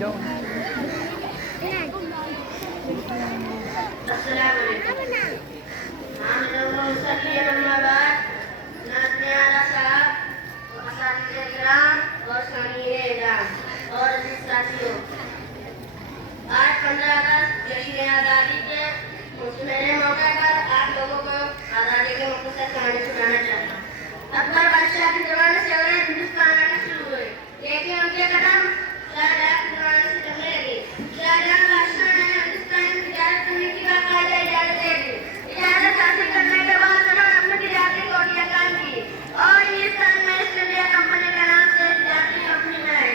आज 15 अगस्त जश्न आज़ादी के सुनहरे मौके पर आप लोगों को आज़ादी के मौके से कहानी सुनाना चाहता हूँ। अकबर बादशाह के जमाने से अंग्रेज हिंदुस्तान आना शुरू हुए, लेकिन उनके कदम शाहजहां के जमाने से चलने लगे। शाहजहां बादशाह ने हिंदुस्तान में तिजारत करने की बाकायदा इजाजत दे दी। इजाजत हासिल करने के बाद उन्होंने अपनी तिजारती कोठियां कायम की और हिंदुस्तान में ईस्ट इंडिया कंपनी के नाम से तिजारती कंपनी बनाई।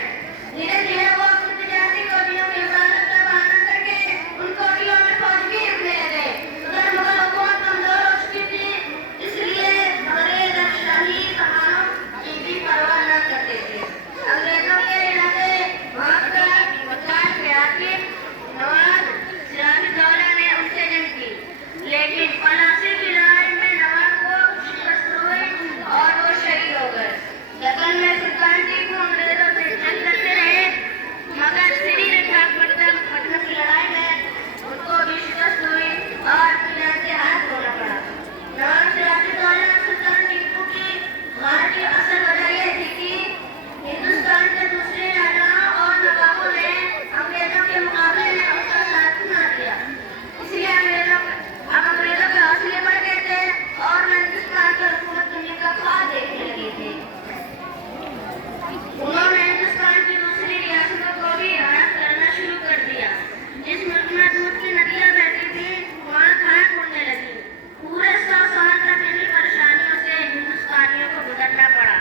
धीरे धीरे वो अपनी तिजारती कोठियों की हिफाजत का बहाना करके उन कोठियों में फौज भी रखने लगे। उधर मुगल हुकूमत कमजोर हो चुकी थी, इसलिए अंग्रेज शाही कमानों की भी परवाह न करते थे। अंग्रेजों के इलाके वहां पर नवाब सिराजुद्दौला ने उनसे जंग की, लेकिन पलासी की लड़ाई में नवाब को शिकस्त हुई और वो शहीद हो गए। दक्कन में सुल्तान टीपू अंग्रेजों से जंग करते रहे, मगर श्रीरंगपट्टनम की लड़ाई में उनको भी शिकस्त हुई और अपनी जान से हाथ धोना पड़ा। नवाब सिराजुद्दौला सुल्तान टीपू की हार की असल वजह यह थी कि हिंदुस्तान के दूसरे राजाओं और नवाबों ने अंग्रेजों के मुकाबले में उनका साथ ना दिया, इसलिए अंग्रेजों के हौसले बढ़ गए थे और वे हिंदुस्तान पर हुकूमत करने का ख्वाब देखने लगे थे। उन्होंने हिंदुस्तान की दूसरी रियासतों को भी हड़प करना शुरू कर दिया। जिस मुल्क में दूध की नदियां बहती थी, वहाँ खान उड़ने लगी। पूरे 100 साल तक इन्हीं परेशानियों से हिंदुस्तानियों को गुजरना पड़ा।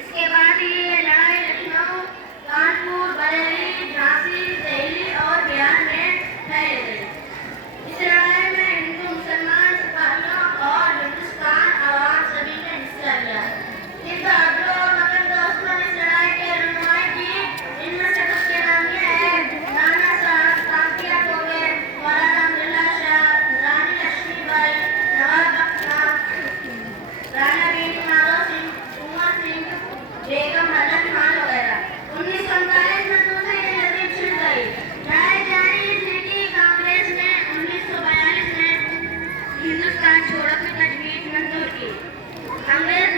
इसके बाद ये लड़ाई लखनऊ, कानपुर, बरेली, झांसी, दिल्ली और बिहार में फैल गई। इस लड़ाई में हिंदू, मुसलमान, सिपाहियों और हिंदुस्तान आवाम सभी ने हिस्सा लिया। इन बहादुरों और वतन दोस्तों ने इस लड़ाई की रहनुमाई की। इनमें से कुछ के नाम ये है: नाना साहब, कामतिया तोबे, मौलाना अब्दुल्ला शाह, रानी लक्ष्मीबाई, नवाब अख्तर, राणा बीबी माधो सिंह, कुंवर सिंह, बेगम हजरत खान वगैरह। 1939 में दूसरी तहजीब छिड़ गई। लड़ाई जारी थी कि कांग्रेस ने 1942 में हिंदुस्तान छोड़ो की तजवीज मंजूर की। अंग्रेज